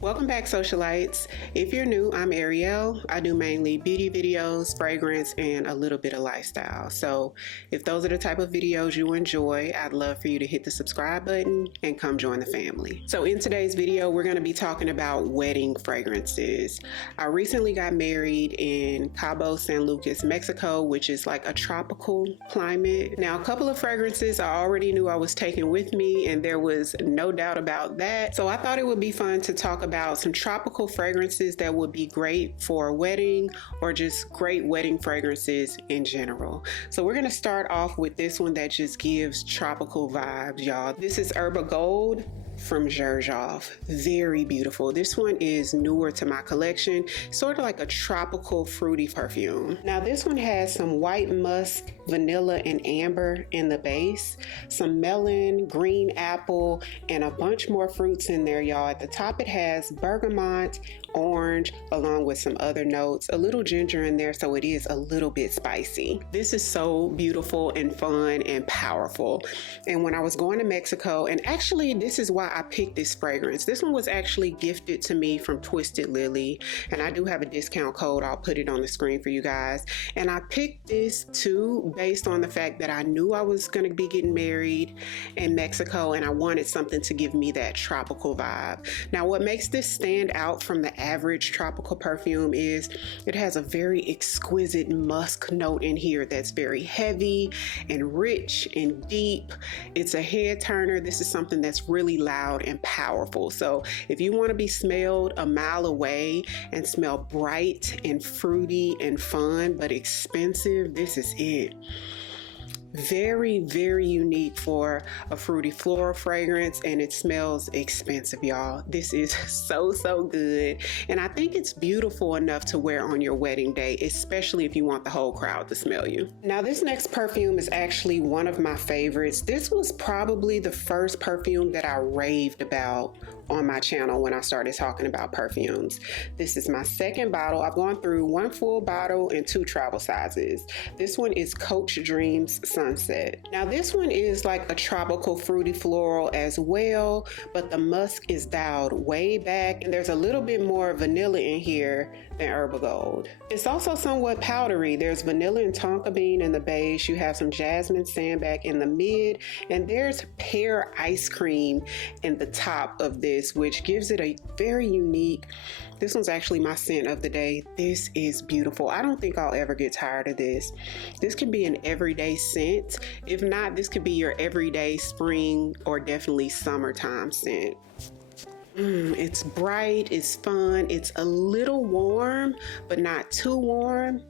Welcome back, socialites. If you're new, I'm Ariell. I do mainly beauty videos, fragrance, and a little bit of lifestyle. So if those are the type of videos you enjoy, I'd love for you to hit the subscribe button and come join the family. So in today's video, we're going to be talking about wedding fragrances. I recently got married in Cabo San Lucas, Mexico, which is like a tropical climate. Now, a couple of fragrances I already knew I was taking with me, and there was no doubt about that. So I thought it would be fun to talk about some tropical fragrances that would be great for a wedding or just great wedding fragrances in general. So we're going to start off with this one that just gives tropical vibes, y'all. This is Erba Gold from Xerjoff. Very beautiful. This one is newer to my collection, sort of like a tropical fruity perfume. Now this one has some white musk, vanilla, and amber in the base, some melon, green apple, and a bunch more fruits in there, y'all. At the top it has bergamot, orange, along with some other notes, a little ginger in there, so it is a little bit spicy. This is so beautiful and fun and powerful. And when I was going to Mexico, and actually this is why I picked this fragrance. This one was actually gifted to me from Twisted Lily, and I do have a discount code. I'll put it on the screen for you guys. And I picked this too based on the fact that I knew I was going to be getting married in Mexico, and I wanted something to give me that tropical vibe. Now, what makes this stand out from the average tropical perfume is it has a very exquisite musk note in here that's very heavy and rich and deep. It's a head turner. This is something that's really loud and powerful. So if you want to be smelled a mile away and smell bright and fruity and fun but expensive, this is it. Very, very unique for a fruity floral fragrance, and it smells expensive, y'all. This is so good, and I think it's beautiful enough to wear on your wedding day, especially if you want the whole crowd to smell you. Now this next perfume is actually one of my favorites. This was probably the first perfume that I raved about on my channel when I started talking about perfumes. This is my second bottle. I've gone through one full bottle and two travel sizes. This one is Coach Dreams Sunset. Now this one is like a tropical fruity floral as well, but the musk is dialed way back, and there's a little bit more vanilla in here than Erba Gold. It's also somewhat powdery. There's vanilla and tonka bean in the base. You have some jasmine sandback in the mid, and there's pear ice cream in the top of this, which gives it a very unique, this one's actually my scent of the day. This is beautiful. I don't think I'll ever get tired of this. This can be an everyday scent. If not, this could be your everyday spring or definitely summertime scent. It's bright, it's fun, it's a little warm, but not too warm.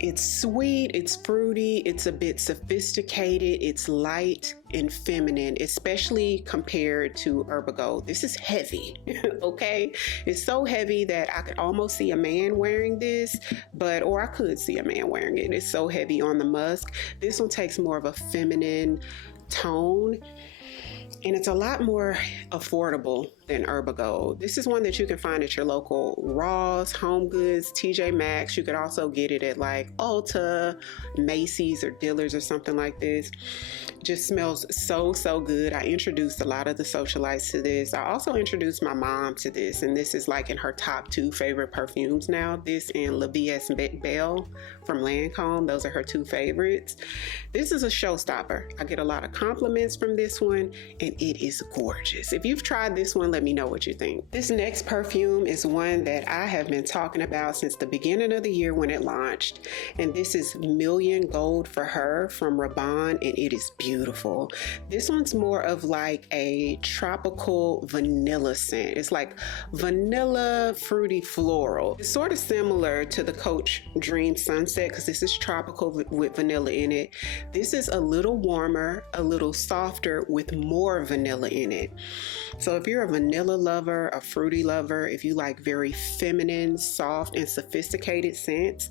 It's sweet, it's fruity, it's a bit sophisticated, it's light and feminine, especially compared to Erba Gold. This is heavy, okay? It's so heavy that I could almost see a man wearing this, or I could see a man wearing it. It's so heavy on the musk. This one takes more of a feminine tone, and it's a lot more affordable than Erba Gold. This is one that you can find at your local Ross, Home Goods, TJ Maxx. You could also get it at like Ulta, Macy's, or Dillard's or something like this. Just smells so good. I introduced a lot of the socialites to this. I also introduced my mom to this, and this is like in her top 2 favorite perfumes now. This and La V.S. Belle from Lancome. Those are her 2 favorites. This is a showstopper. I get a lot of compliments from this one, and it is gorgeous. If you've tried this one, let me know what you think. This next perfume is one that I have been talking about since the beginning of the year when it launched, and this is Million Gold for Her from Rabanne, and it is beautiful. This one's more of like a tropical vanilla scent. It's like vanilla fruity floral. It's sort of similar to the Coach Dream Sunset because this is tropical with vanilla in it. This is a little warmer, a little softer with more vanilla in it. So if you're a vanilla lover, a fruity lover, if you like very feminine, soft, and sophisticated scents,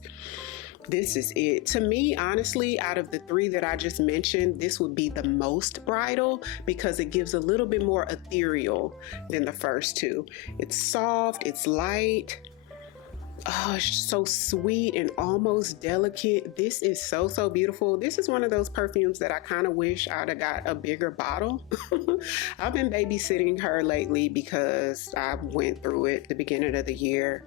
this is it. To me, honestly, out of the 3 that I just mentioned, this would be the most bridal because it gives a little bit more ethereal than the first 2. It's soft, it's light, Oh, it's so sweet and almost delicate. This is so, so beautiful. This is one of those perfumes that I kind of wish I'd have got a bigger bottle. I've been babysitting her lately because I went through it the beginning of the year.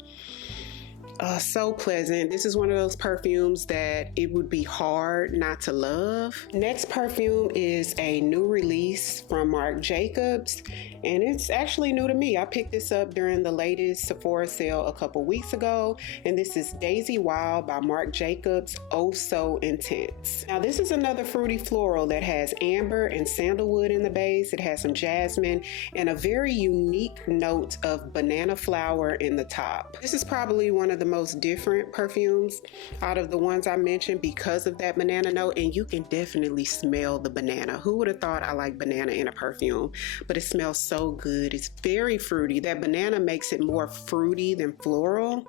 So pleasant. This is one of those perfumes that it would be hard not to love. Next perfume is a new release from Marc Jacobs, and it's actually new to me. I picked this up during the latest Sephora sale a couple weeks ago, and this is Daisy Wild by Marc Jacobs, Oh So Intense. Now this is another fruity floral that has amber and sandalwood in the base. It has some jasmine and a very unique note of banana flower in the top. This is probably one of the most different perfumes out of the ones I mentioned because of that banana note, and you can definitely smell the banana. Who would have thought I like banana in a perfume? But it smells so good. It's very fruity. That banana makes it more fruity than floral,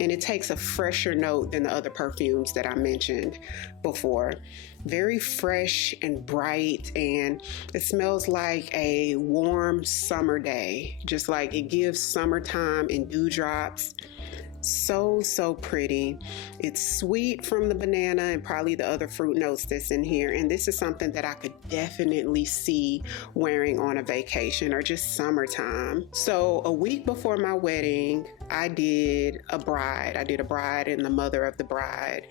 and it takes a fresher note than the other perfumes that I mentioned before. Very fresh and bright, and it smells like a warm summer day, just like it gives summertime and dewdrops. So pretty. It's sweet from the banana and probably the other fruit notes that's in here, and this is something that I could definitely see wearing on a vacation or just summertime. So a week before my wedding, I did a bride and the mother of the bride,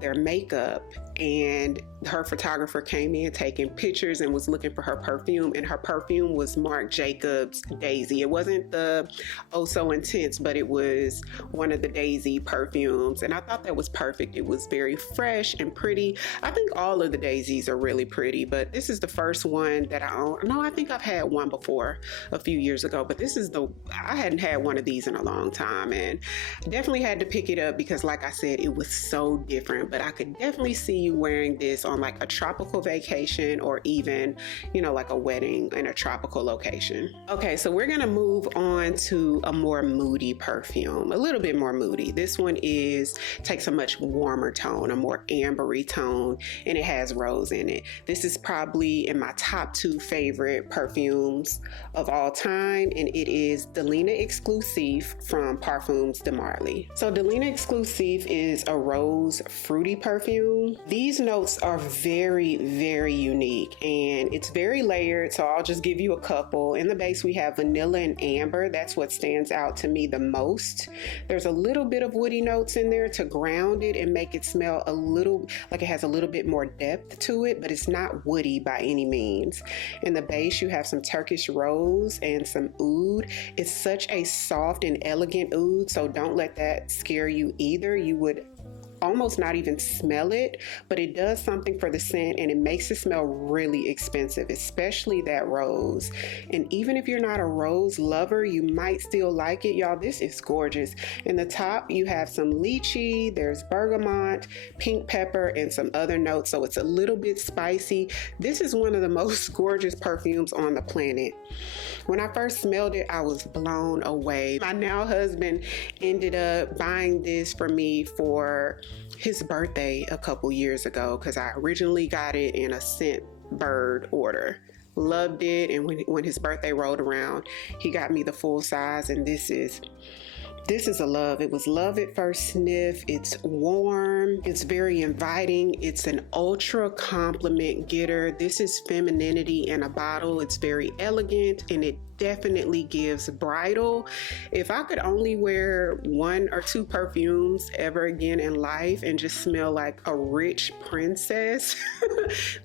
their makeup, and her photographer came in taking pictures and was looking for her perfume, and her perfume was Marc Jacobs Daisy. It wasn't the Oh So Intense, but it was one of the Daisy perfumes, and I thought that was perfect. It was very fresh and pretty. I think all of the Daisies are really pretty, but this is the first one that I own. No, I think I've had one before a few years ago, but this is I hadn't had one of these in a long time, and definitely had to pick it up because, like I said, it was so different. But I could definitely see you wearing this on like a tropical vacation, or even, you know, like a wedding in a tropical location. Okay, so we're gonna move on to a more moody perfume, a little bit more moody. This one takes a much warmer tone, a more ambery tone, and it has rose in it. This is probably in my top 2 favorite perfumes of all time, and it is Delina Exclusif from Parfums de Marly. So Delina Exclusif is a rose fruity perfume. These notes are very, very unique, and it's very layered, so I'll just give you a couple. In the base we have vanilla and amber. That's what stands out to me the most. There's a little bit of woody notes in there to ground it and make it smell a little like it has a little bit more depth to it, but it's not woody by any means. In the base you have some Turkish rose and some oud. It's such a soft and elegant oud, so don't let that scare you either. You would almost not even smell it, but it does something for the scent, and it makes it smell really expensive, especially that rose. And even if you're not a rose lover, you might still like it. Y'all, this is gorgeous. In the top you have some lychee, there's bergamot, pink pepper, and some other notes, so it's a little bit spicy. This is one of the most gorgeous perfumes on the planet. When I first smelled it, I was blown away. My now husband ended up buying this for me for his birthday a couple years ago, because I originally got it in a scent bird order. Loved it, and when his birthday rolled around, he got me the full size, and this is a love. It was love at first sniff. It's warm. It's very inviting. It's an ultra compliment getter. This is femininity in a bottle. It's very elegant, and it definitely gives bridal. If I could only wear 1 or 2 perfumes ever again in life and just smell like a rich princess,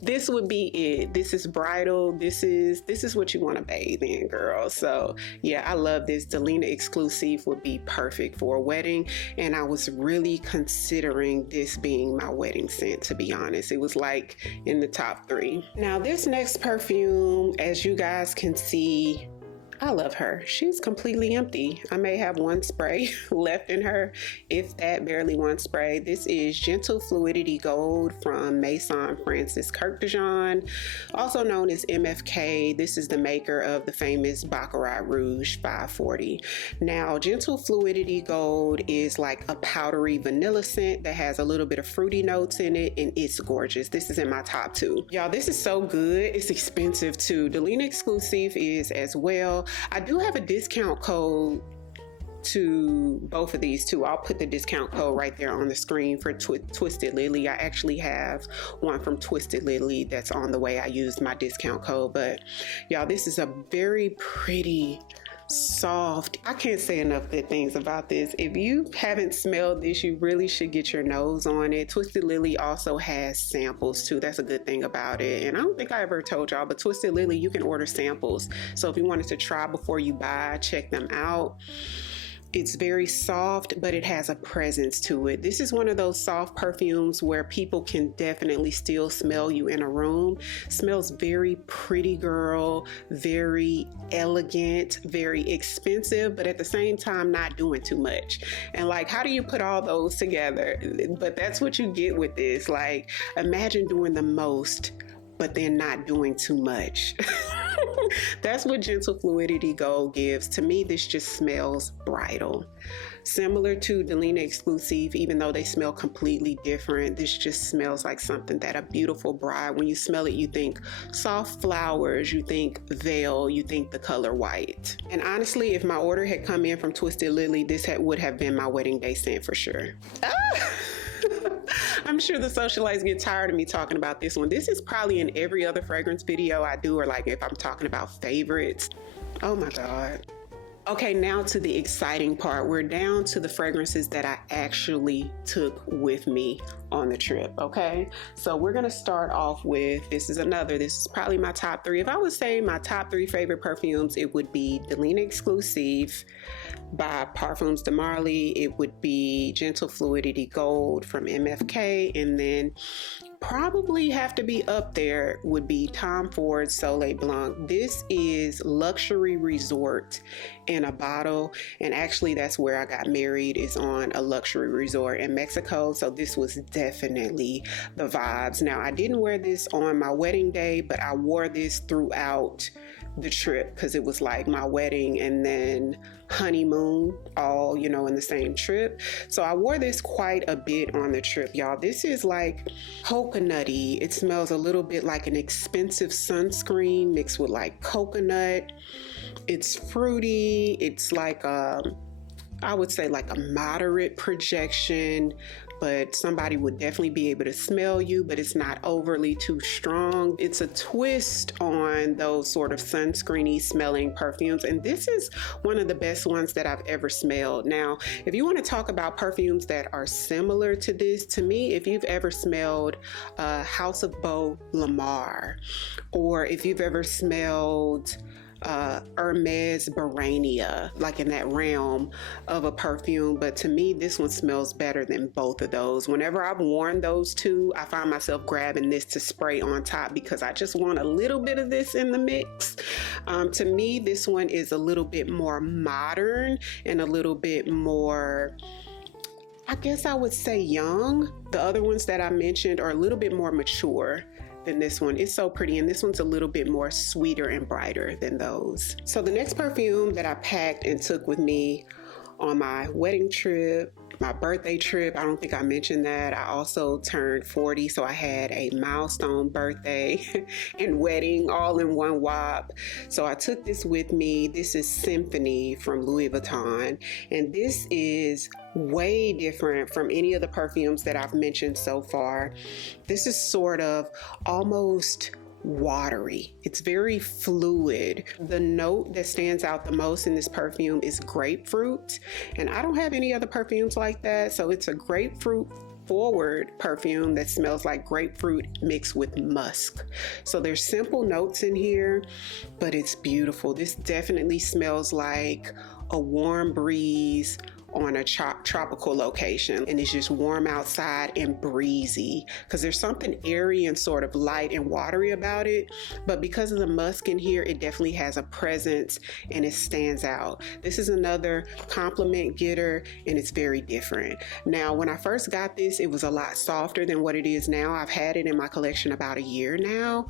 this would be it. This is bridal. This is what you want to bathe in, girl. So yeah, I love this. Delina Exclusif would be perfect for a wedding, and I was really considering this being my wedding scent, to be honest. It was like in the top 3. Now this next perfume, as you guys can see, I love her. She's completely empty. I may have 1 spray left in her, if that, barely 1 spray. This is Gentle Fluidity Gold from Maison Francis Kirk de Jean, also known as MFK. This is the maker of the famous Baccarat Rouge 540. Now, Gentle Fluidity Gold is like a powdery vanilla scent that has a little bit of fruity notes in it, and it's gorgeous. This is in my top 2. Y'all, this is so good. It's expensive too. Delina Exclusif is as well. I do have a discount code to both of these too. I'll put the discount code right there on the screen for Twisted Lily. I actually have one from Twisted Lily that's on the way. I used my discount code, but y'all, this is a very pretty, soft. I can't say enough good things about this. If you haven't smelled this, you really should get your nose on it. Twisted Lily also has samples too. That's a good thing about it. And I don't think I ever told y'all, but Twisted Lily, you can order samples. So if you wanted to try before you buy, check them out. It's very soft, but it has a presence to it. This is one of those soft perfumes where people can definitely still smell you in a room. Smells very pretty girl, very elegant, very expensive, but at the same time not doing too much. And like, how do you put all those together? But that's what you get with this. Like, imagine doing the most, but then not doing too much. That's what Gentle Fluidity Gold gives. To me, this just smells bridal. Similar to Delina Exclusif, even though they smell completely different, this just smells like something that a beautiful bride, when you smell it, you think soft flowers, you think veil, you think the color white. And honestly, if my order had come in from Twisted Lily, this would have been my wedding day scent for sure. I'm sure the socialites get tired of me talking about this one. This is probably in every other fragrance video I do, or like if I'm talking about favorites. Oh my God. Okay, now to the exciting part. We're down to the fragrances that I actually took with me on the trip, okay? So we're gonna start off with, this is probably my top three. If I would say my top three favorite perfumes, it would be Delina Exclusif by Parfums de Marly. It would be Gentle Fluidity Gold from MFK, and then probably have to be up there would be Tom Ford's Soleil Blanc. This is luxury resort in a bottle, and actually that's where I got married, is on a luxury resort in Mexico. So this was definitely the vibes. Now, I didn't wear this on my wedding day, but I wore this throughout the trip because it was like my wedding and then honeymoon all, you know, in the same trip. So I wore this quite a bit on the trip, y'all. This is like coconutty. It smells a little bit like an expensive sunscreen mixed with like coconut. It's fruity. It's like I would say like a moderate projection, but somebody would definitely be able to smell you, but it's not overly too strong. It's a twist on those sort of sunscreeny smelling perfumes, and this is one of the best ones that I've ever smelled. Now, if you want to talk about perfumes that are similar to this, to me, if you've ever smelled House of Beau Lamar, or if you've ever smelled Hermes Barania, like in that realm of a perfume, but to me this one smells better than both of those. Whenever I've worn those two, I find myself grabbing this to spray on top because I just want a little bit of this in the mix. To me, this one is a little bit more modern and a little bit more, I guess I would say, young. The other ones that I mentioned are a little bit more mature than this one. It's so pretty, and this one's a little bit more sweeter and brighter than those. So the next perfume that I packed and took with me on my wedding trip, my birthday trip, I don't think I mentioned that. I also turned 40, so I had a milestone birthday and wedding all in one wop. So I took this with me. This is Symphony from Louis Vuitton, and this is way different from any of the perfumes that I've mentioned so far. This is sort of almost watery. It's very fluid. The note that stands out the most in this perfume is grapefruit, and I don't have any other perfumes like that, so it's a grapefruit forward perfume that smells like grapefruit mixed with musk. So there's simple notes in here, but it's beautiful. This definitely smells like a warm breeze on a tropical location, and it's just warm outside and breezy because there's something airy and sort of light and watery about it, but because of the musk in here, it definitely has a presence and it stands out. This is another compliment getter, and it's very different. Now, when I first got this, it was a lot softer than what it is now. I've had it in my collection about a year now.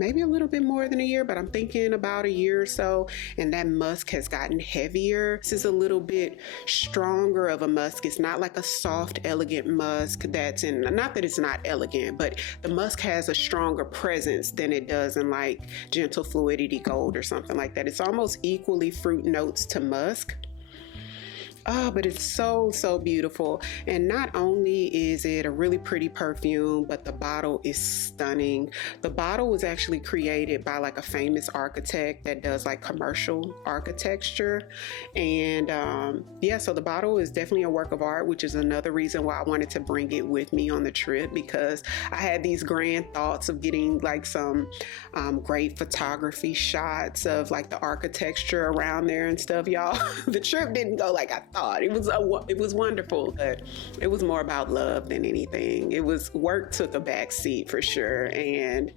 Maybe a little bit more than a year, but I'm thinking about a year or so, and that musk has gotten heavier. This is a little bit stronger of a musk. It's not like a soft, elegant musk that's in, not that it's not elegant, but the musk has a stronger presence than it does in like Gentle Fluidity Gold or something like that. It's almost equally fruit notes to musk. Oh, but it's so, so beautiful. And not only is it a really pretty perfume, but the bottle is stunning. The bottle was actually created by like a famous architect that does like commercial architecture. And yeah, so the bottle is definitely a work of art, which is another reason why I wanted to bring it with me on the trip, because I had these grand thoughts of getting like some great photography shots of like the architecture around there and stuff, y'all. The trip didn't go like I thought. It was wonderful, but it was more about love than anything. It was work took a back seat for sure. And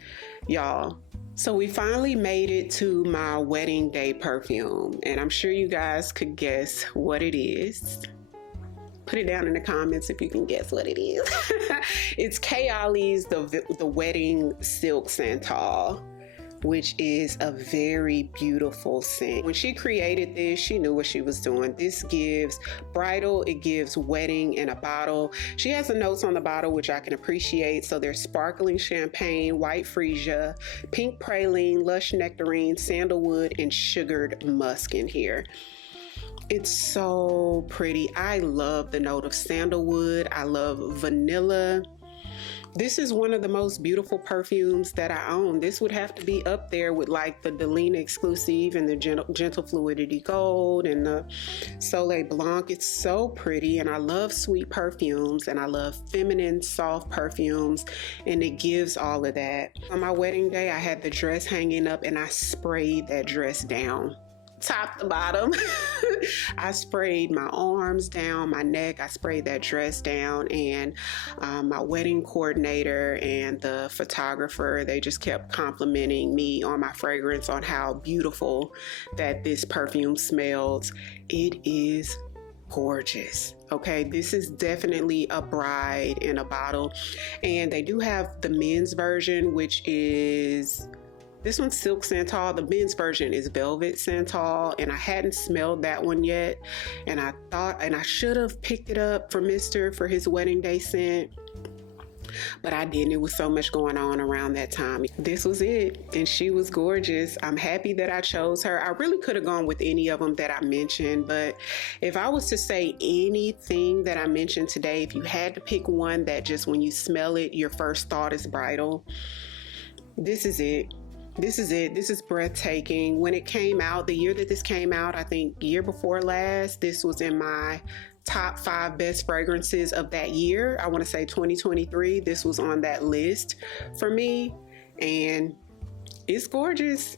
y'all, so we finally made it to my wedding day perfume, and I'm sure you guys could guess what it is. Put it down in the comments if you can guess what it is. It's Kayali's the Wedding Silk Santal, which is a very beautiful scent. When she created this, she knew what she was doing. This gives bridal, it gives wedding in a bottle. She has the notes on the bottle, which I can appreciate. So there's sparkling champagne, white freesia, pink praline, lush nectarine, sandalwood, and sugared musk in here. It's so pretty. I love the note of sandalwood. I love vanilla. This is one of the most beautiful perfumes that I own. This would have to be up there with like the Delina Exclusif and the Gentle Fluidity Gold and the Soleil Blanc. It's so pretty, and I love sweet perfumes, and I love feminine, soft perfumes, and it gives all of that. On my wedding day, I had the dress hanging up, and I sprayed that dress down. Top to bottom. I sprayed my arms down, my neck. I sprayed that dress down, and my wedding coordinator and the photographer, they just kept complimenting me on my fragrance, on how beautiful that this perfume smelled. It is gorgeous. Okay, this is definitely a bride in a bottle, and they do have the men's version, which is this one's Silk Santal. The men's version is Velvet Santal, and I hadn't smelled that one yet. And I thought, and I should have picked it up for Mr. for his wedding day scent, but I didn't. It was so much going on around that time. This was it, and she was gorgeous. I'm happy that I chose her. I really could have gone with any of them that I mentioned, but if I was to say anything that I mentioned today, if you had to pick one that just when you smell it, your first thought is bridal, this is it. This is it. This is breathtaking. When it came out, the year that this came out, I think year before last, this was in my top 5 best fragrances of that year. I want to say 2023. This was on that list for me, and it's gorgeous.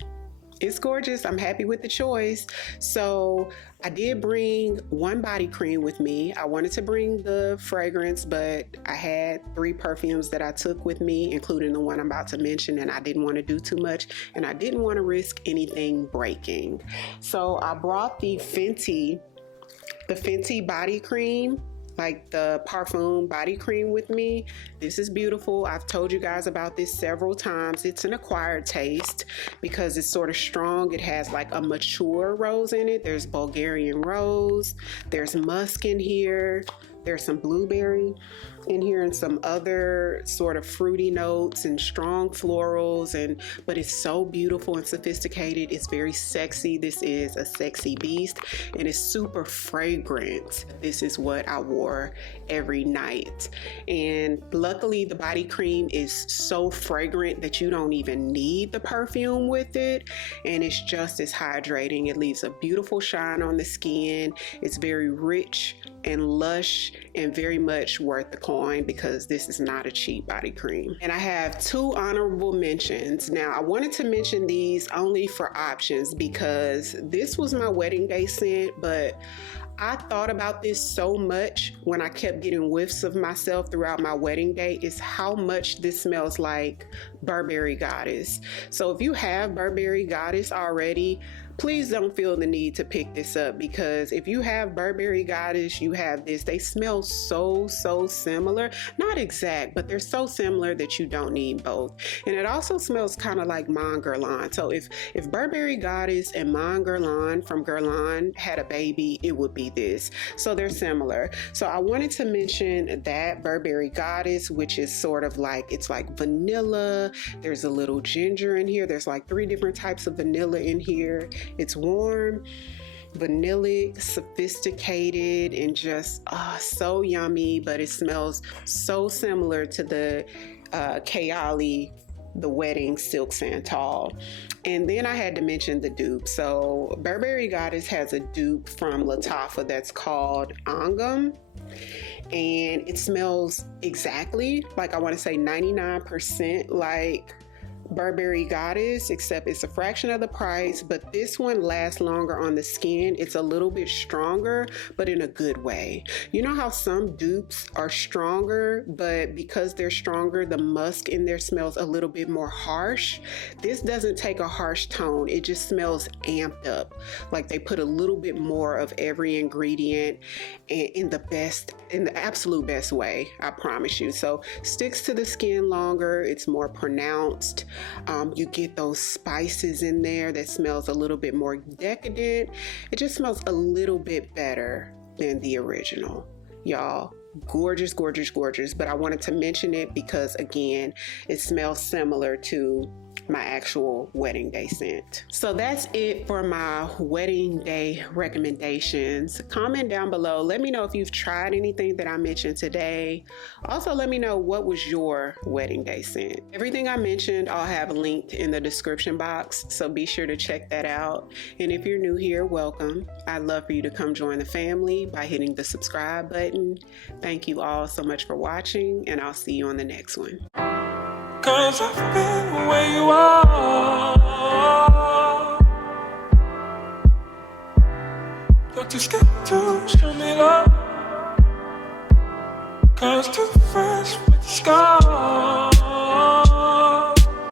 It's gorgeous. I'm happy with the choice. So I did bring one body cream with me. I wanted to bring the fragrance, but I had 3 perfumes that I took with me, including the one I'm about to mention, and I didn't want to do too much, and I didn't want to risk anything breaking. So I brought the Fenty body cream, like the Parfum body cream with me. This is beautiful. I've told you guys about this several times. It's an acquired taste because it's sort of strong. It has like a mature rose in it. There's Bulgarian rose, there's musk in here, there's some blueberry in here, and some other sort of fruity notes and strong florals, but it's so beautiful and sophisticated. It's very sexy. This is a sexy beast, and it's super fragrant. This is what I wore every night, and luckily the body cream is so fragrant that you don't even need the perfume with it, and it's just as hydrating. It leaves a beautiful shine on the skin. It's very rich and lush and very much worth the coin, because this is not a cheap body cream. And I have 2 honorable mentions. Now, I wanted to mention these only for options because this was my wedding day scent, but I thought about this so much when I kept getting whiffs of myself throughout my wedding day, is how much this smells like Burberry Goddess. So if you have Burberry Goddess already, please don't feel the need to pick this up, because if you have Burberry Goddess, you have this. They smell so similar. Not exact, but they're so similar that you don't need both. And it also smells kind of like Mon Guerlain. So if Burberry Goddess and Mon Guerlain from Guerlain had a baby, it would be this. So they're similar. So I wanted to mention that Burberry Goddess, which is sort of like, it's like vanilla. There's a little ginger in here. There's like 3 different types of vanilla in here. It's warm. vanillic, sophisticated, and just so yummy, but it smells so similar to the Kayali, the wedding silk Santal. And then I had to mention the dupe. So Burberry Goddess has a dupe from Lataffa that's called Angham, and it smells exactly like, I want to say 99% like Burberry Goddess, except it's a fraction of the price, but this one lasts longer on the skin. It's a little bit stronger, but in a good way. You know how some dupes are stronger, but because they're stronger, the musk in there smells a little bit more harsh? This doesn't take a harsh tone. It just smells amped up, like they put a little bit more of every ingredient, and in the absolute best way, I promise you. So sticks to the skin longer, it's more pronounced. You get those spices in there that smells a little bit more decadent. It just smells a little bit better than the original. Y'all, gorgeous, gorgeous, gorgeous. But I wanted to mention it because, again, it smells similar to my actual wedding day scent. So that's it for my wedding day recommendations. Comment down below. Let me know if you've tried anything that I mentioned today. Also, let me know what was your wedding day scent. Everything I mentioned I'll have linked in the description box, so be sure to check that out. And if you're new here, welcome. I'd love for you to come join the family by hitting the subscribe button. Thank you all so much for watching, and I'll see you on the next one. 'Cause I've been where you are. You're too scared to show me love. 'Cause too fresh with the scars.